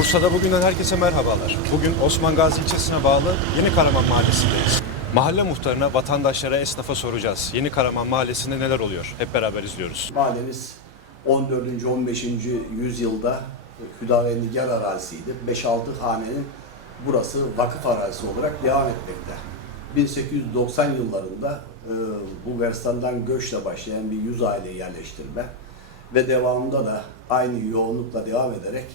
Bursa'da bugünden herkese merhabalar. Bugün Osman Gazi ilçesine bağlı Yeni Karaman Mahallesi'ndeyiz. Mahalle muhtarına, vatandaşlara, esnafa soracağız. Yeni Karaman Mahallesi'nde neler oluyor? Hep beraber izliyoruz. Mahallemiz 14. 15. yüzyılda Hüdavendigar arazisiydi. 5-6 hanenin burası vakıf arazisi olarak devam etmekte. 1890 yıllarında e, Bulgaristan'dan göçle başlayan bir 100 aile yerleştirme ve devamında da aynı yoğunlukla devam ederek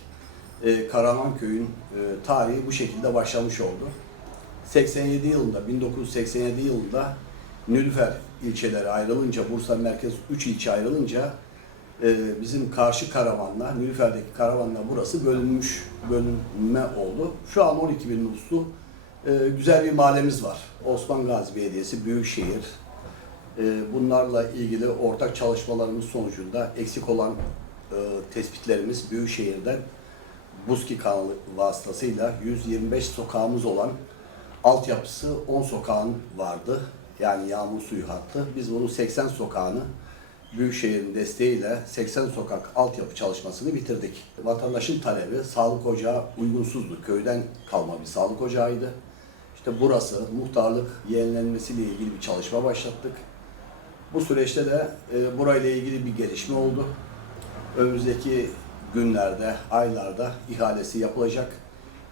e, Karamanköy'ün e, tarihi bu şekilde başlamış oldu. 87 yılında, 1987 yılında Nülüfer ilçeleri ayrılınca, Bursa merkez 3 ilçe ayrılınca e, bizim karşı karavanla, Nülüfer'deki karavanla burası bölünmüş, bölünme oldu. Şu an 12 bin nüfuslu e, güzel bir mahallemiz var. Osman Gazi Belediyesi, Büyükşehir, e, bunlarla ilgili ortak çalışmalarımız sonucunda eksik olan e, tespitlerimiz Büyükşehir'den Buzki kanalı vasıtasıyla 125 sokağımız olan altyapısı 10 sokağın vardı. Yani yağmur suyu hattı. Biz bunu 80 sokağını Büyükşehir'in desteğiyle 80 sokak altyapı çalışmasını bitirdik. Vatandaşın talebi sağlık ocağı uygunsuzdu. Köyden kalma bir sağlık ocağıydı. İşte burası muhtarlık yenilenmesiyle ilgili bir çalışma başlattık. Bu süreçte de e, burayla ilgili bir gelişme oldu. Önümüzdeki günlerde, aylarda ihalesi yapılacak.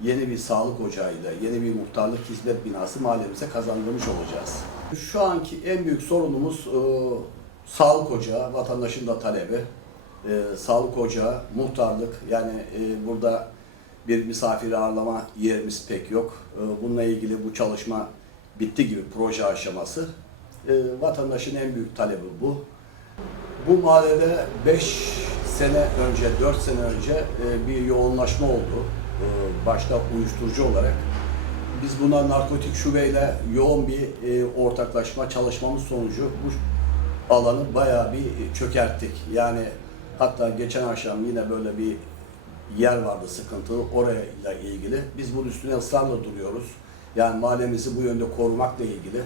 Yeni bir sağlık ocağıyla, yeni bir muhtarlık hizmet binası mahallemize kazandırmış olacağız. Şu anki en büyük sorunumuz e, sağlık ocağı, vatandaşın da talebi. E, sağlık ocağı, muhtarlık, yani e, burada bir misafir ağırlama yerimiz pek yok. E, bununla ilgili bu çalışma bitti gibi proje aşaması. E, vatandaşın en büyük talebi bu. Bu mahallede 5 sene önce, 4 sene önce e, bir yoğunlaşma oldu. E, Başta uyuşturucu olarak. Biz buna narkotik şubeyle yoğun bir e, ortaklaşma çalışmamız sonucu bu alanı bayağı bir çökerttik. Yani hatta geçen akşam yine böyle bir yer vardı sıkıntılı orayla ilgili. Biz bunun üstüne ısrarla duruyoruz. Yani mahallemizi bu yönde korumakla ilgili.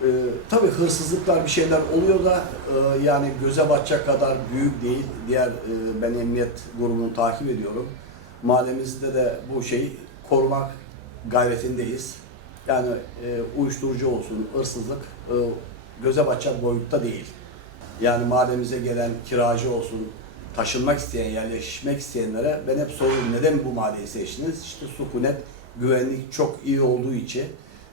Ee, tabii hırsızlıklar bir şeyler oluyor da e, yani göze batacak kadar büyük değil. Diğer e, ben emniyet grubunu takip ediyorum. Mahallemizde de bu şeyi korumak gayretindeyiz. Yani e, uyuşturucu olsun, hırsızlık e, göze batacak boyutta değil. Yani mahallemize gelen kiracı olsun, taşınmak isteyen, yerleşmek isteyenlere ben hep soruyorum neden bu mahalleyi seçtiniz? İşte sukunet, güvenlik çok iyi olduğu için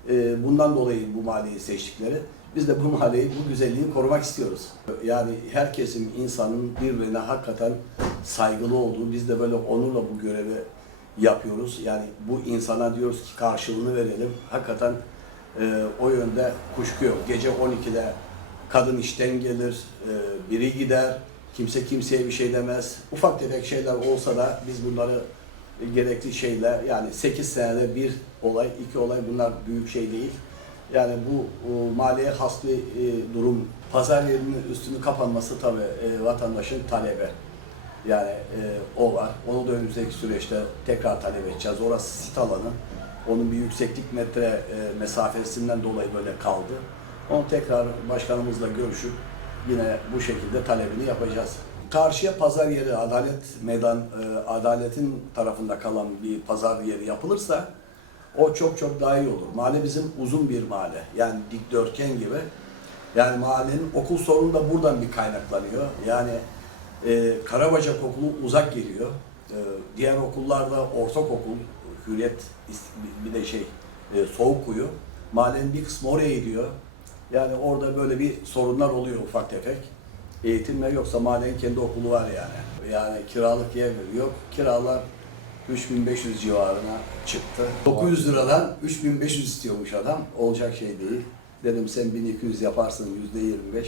e, bundan dolayı bu mahalleyi seçtikleri. Biz de bu mahalleyi, bu güzelliği korumak istiyoruz. Yani her kesim insanın birbirine hakikaten saygılı olduğu, biz de böyle onurla bu görevi yapıyoruz. Yani bu insana diyoruz ki karşılığını verelim. Hakikaten e, o yönde kuşku yok. Gece 12'de kadın işten gelir, e, biri gider, kimse kimseye bir şey demez. Ufak tefek şeyler olsa da biz bunları gerekli şeyler yani 8 senede bir olay, iki olay bunlar büyük şey değil. Yani bu o, mahalleye has bir e, durum. Pazar yerinin üstünü kapanması tabii e, vatandaşın talebi. Yani e, o var. Onu da önümüzdeki süreçte tekrar talep edeceğiz. Orası sit alanı. Onun bir yükseklik metre e, mesafesinden dolayı böyle kaldı. Onu tekrar başkanımızla görüşüp yine bu şekilde talebini yapacağız. Karşıya pazar yeri, adalet meydan, e, adaletin tarafında kalan bir pazar yeri yapılırsa o çok çok daha iyi olur. Mahalle bizim uzun bir mahalle. Yani dikdörtgen gibi. Yani mahallenin okul sorunu da buradan bir kaynaklanıyor. Yani e, Karabacak okulu uzak geliyor. E, diğer okullarda ortaokul, Hürriyet, bir de şey e, Soğukkuyu. Mahallenin bir kısmı oraya gidiyor. Yani orada böyle bir sorunlar oluyor ufak tefek. Eğitimler yoksa mahallenin kendi okulu var yani. Yani kiralık yer yok. Kiralar 3500 civarına çıktı. 900 liradan 3500 istiyormuş adam. Olacak şey değil. Dedim sen 1200 yaparsın %25.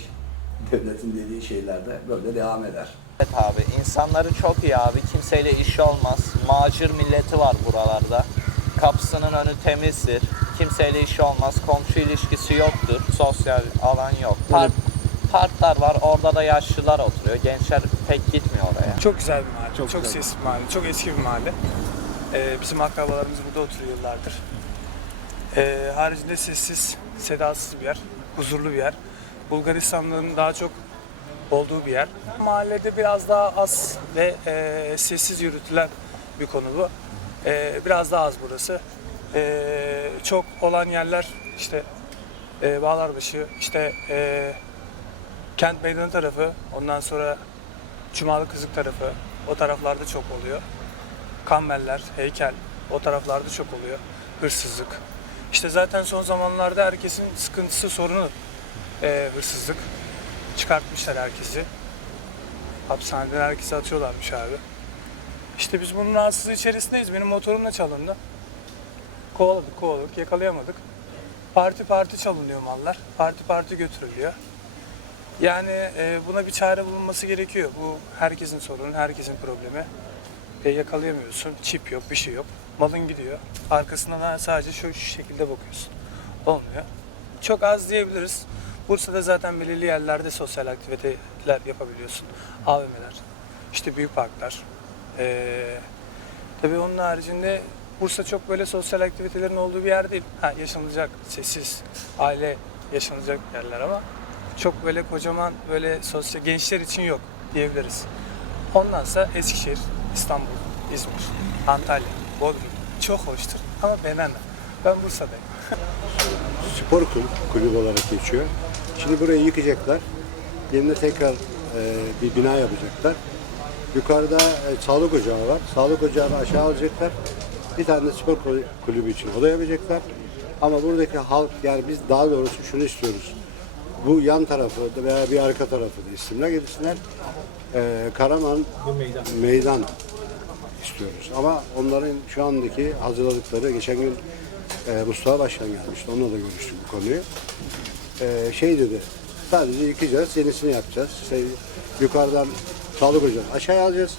Devletin dediği şeylerde böyle devam eder. Evet abi insanları çok iyi abi kimseyle işi olmaz. Macir milleti var buralarda. Kapısının önü temizdir. Kimseyle işi olmaz. Komşu ilişkisi yoktur. Sosyal alan yok. Park, parklar var. Orada da yaşlılar oturuyor. Gençler pek gitmiyor oraya. Çok güzel bir mahalle, çok, Çok sesli bir mahalle, çok eski bir mahalle. Ee, bizim akrabalarımız burada oturuyor yıllardır. Ee, haricinde sessiz, sedasız bir yer, huzurlu bir yer. Bulgaristanlıların daha çok olduğu bir yer. Mahallede biraz daha az ve e, sessiz yürütülen bir konu bu. Ee, biraz daha az burası. Ee, çok olan yerler işte e, Bağlarbaşı, işte e, Kent Meydanı tarafı, ondan sonra Cumalı Kızık tarafı, o taraflarda çok oluyor. Kamberler, heykel, o taraflarda çok oluyor. Hırsızlık. İşte zaten son zamanlarda herkesin sıkıntısı, sorunu e, hırsızlık. Çıkartmışlar herkesi. Hapishaneden herkesi atıyorlarmış abi. İşte biz bunun rahatsızlığı içerisindeyiz. Benim motorum da çalındı. Kovaladık, kovaladık, yakalayamadık. Parti parti çalınıyor mallar. Parti parti götürülüyor. Yani e, buna bir çare bulunması gerekiyor. Bu herkesin sorunu, herkesin problemi. E, yakalayamıyorsun, çip yok, bir şey yok. Malın gidiyor. Arkasından da sadece şu, şu şekilde bakıyorsun. Olmuyor. Çok az diyebiliriz. Bursa'da zaten belirli yerlerde sosyal aktiviteler yapabiliyorsun. AVM'ler, işte büyük parklar. E, tabii onun haricinde Bursa çok böyle sosyal aktivitelerin olduğu bir yer değil. Ha, yaşanılacak, sessiz, aile yaşanacak yerler ama çok böyle kocaman böyle sosyal gençler için yok diyebiliriz. Ondansa Eskişehir, İstanbul, İzmir, Antalya, Bodrum çok hoştur ama anlam. Ben Bursa'dayım. spor kulüp, kulübü olarak geçiyor. Şimdi burayı yıkacaklar. Yerine tekrar e, bir bina yapacaklar. Yukarıda e, sağlık ocağı var. Sağlık ocağını aşağı alacaklar. Bir tane de spor kul- kulübü için oda yapacaklar. Ama buradaki halk yani biz daha doğrusu şunu istiyoruz. Bu yan tarafı veya bir arka tarafı da isimler gelsinler. E, Karaman meydan istiyoruz. Ama onların şu andaki hazırladıkları geçen gün e, Mustafa Başkan gelmişti. Onunla da görüştük bu konuyu. E, şey dedi, sadece yıkayacağız, yenisini yapacağız. Şey, yukarıdan sağlık ocağını aşağıya alacağız.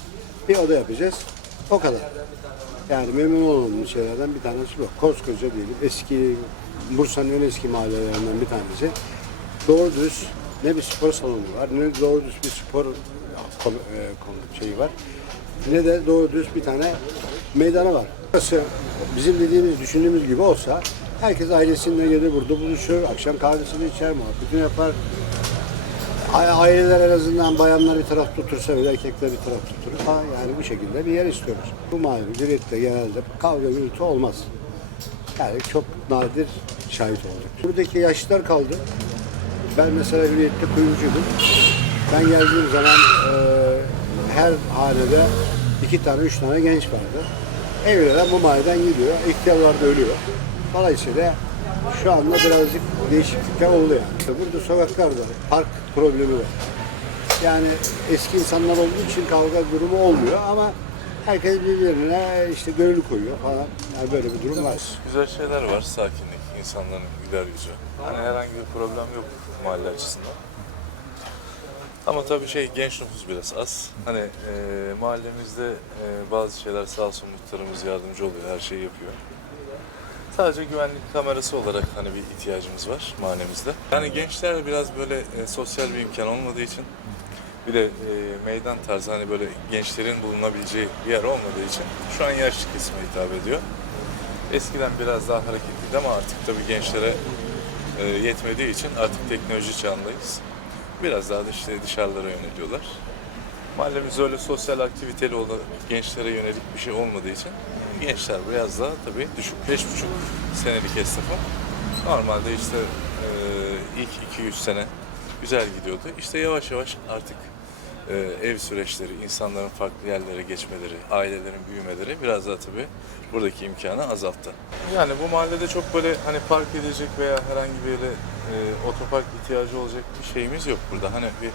Bir oda yapacağız. O kadar. Yani memnun olmadığımız şeylerden bir tanesi bu. Koskoca diyelim. Eski Bursa'nın en eski mahallelerinden bir tanesi. Doğru düz ne bir spor salonu var, ne doğru düz bir spor e, konu- şeyi var. Ne de doğru düz bir tane meydanı var. Burası bizim dediğimiz, düşündüğümüz gibi olsa herkes ailesinden gelir burada buluşur, akşam kahvesini içer, muhabbetini yapar. Aileler en azından bayanlar bir taraf tutursa bile erkekler bir taraf tuturur. Ha, yani bu şekilde bir yer istiyoruz. Bu mahalle Girit'te genelde kavga gürültü olmaz. Yani çok nadir şahit olduk. Buradaki yaşlılar kaldı. Ben mesela Hürriyet'te kuyumcuydum. Ben geldiğim zaman e, her hanede iki tane, üç tane genç vardı. Evliler bu mahalleden gidiyor, ihtiyarlar da ölüyor. Dolayısıyla şu anda birazcık değişiklikler oldu yani. Burada sokaklarda park problemi var. Yani eski insanlar olduğu için kavga durumu olmuyor ama herkes birbirine işte gönül koyuyor falan. Yani böyle bir durum var. Güzel şeyler var, sakinlik, insanların güler yüzü. Hani herhangi bir problem yok mahalle açısından. Ama tabii şey genç nüfus biraz az. Hani e, mahallemizde e, bazı şeyler sağ olsun muhtarımız yardımcı oluyor, her şeyi yapıyor. Sadece güvenlik kamerası olarak hani bir ihtiyacımız var mahallemizde. Yani gençler biraz böyle e, sosyal bir imkan olmadığı için bir de e, meydan tarzı hani böyle gençlerin bulunabileceği bir yer olmadığı için şu an yaşlı kesime hitap ediyor. Eskiden biraz daha hareketliydi ama artık tabii gençlere e, yetmediği için artık teknoloji çağındayız. Biraz daha da işte dışarılara yöneliyorlar. Mahallemizde öyle sosyal aktiviteli olan gençlere yönelik bir şey olmadığı için gençler biraz daha tabii düşük. Beş buçuk senelik esnafım. Normalde işte e, ilk 2-3 sene güzel gidiyordu. İşte yavaş yavaş artık e, ev süreçleri, insanların farklı yerlere geçmeleri, ailelerin büyümeleri biraz daha tabii buradaki imkanı azalttı. Yani bu mahallede çok böyle hani park edecek veya herhangi bir yere e, otopark ihtiyacı olacak bir şeyimiz yok burada. Hani bir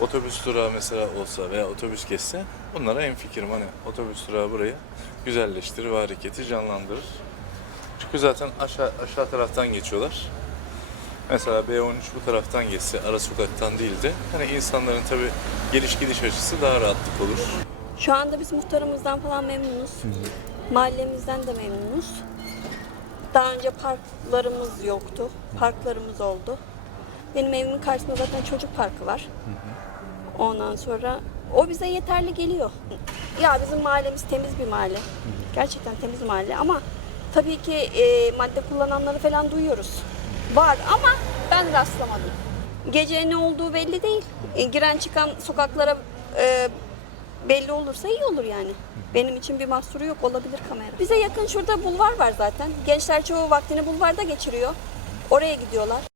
otobüs durağı mesela olsa veya otobüs geçse bunlara en fikrim hani otobüs durağı burayı güzelleştirir ve hareketi canlandırır. Çünkü zaten aşağı aşağı taraftan geçiyorlar. Mesela B13 bu taraftan geçse, ara sokaktan değil de hani insanların tabii geliş gidiş açısı daha rahatlık olur. Şu anda biz muhtarımızdan falan memnunuz. Mahallemizden de memnunuz. Daha önce parklarımız yoktu. Parklarımız oldu. Benim evimin karşısında zaten çocuk parkı var. Ondan sonra o bize yeterli geliyor. Ya bizim mahallemiz temiz bir mahalle. Gerçekten temiz mahalle ama tabii ki e, madde kullananları falan duyuyoruz. Var ama ben rastlamadım. Gece ne olduğu belli değil. E, giren çıkan sokaklara e, belli olursa iyi olur yani. Benim için bir mahsuru yok olabilir kamera. Bize yakın şurada bulvar var zaten. Gençler çoğu vaktini bulvarda geçiriyor. Oraya gidiyorlar.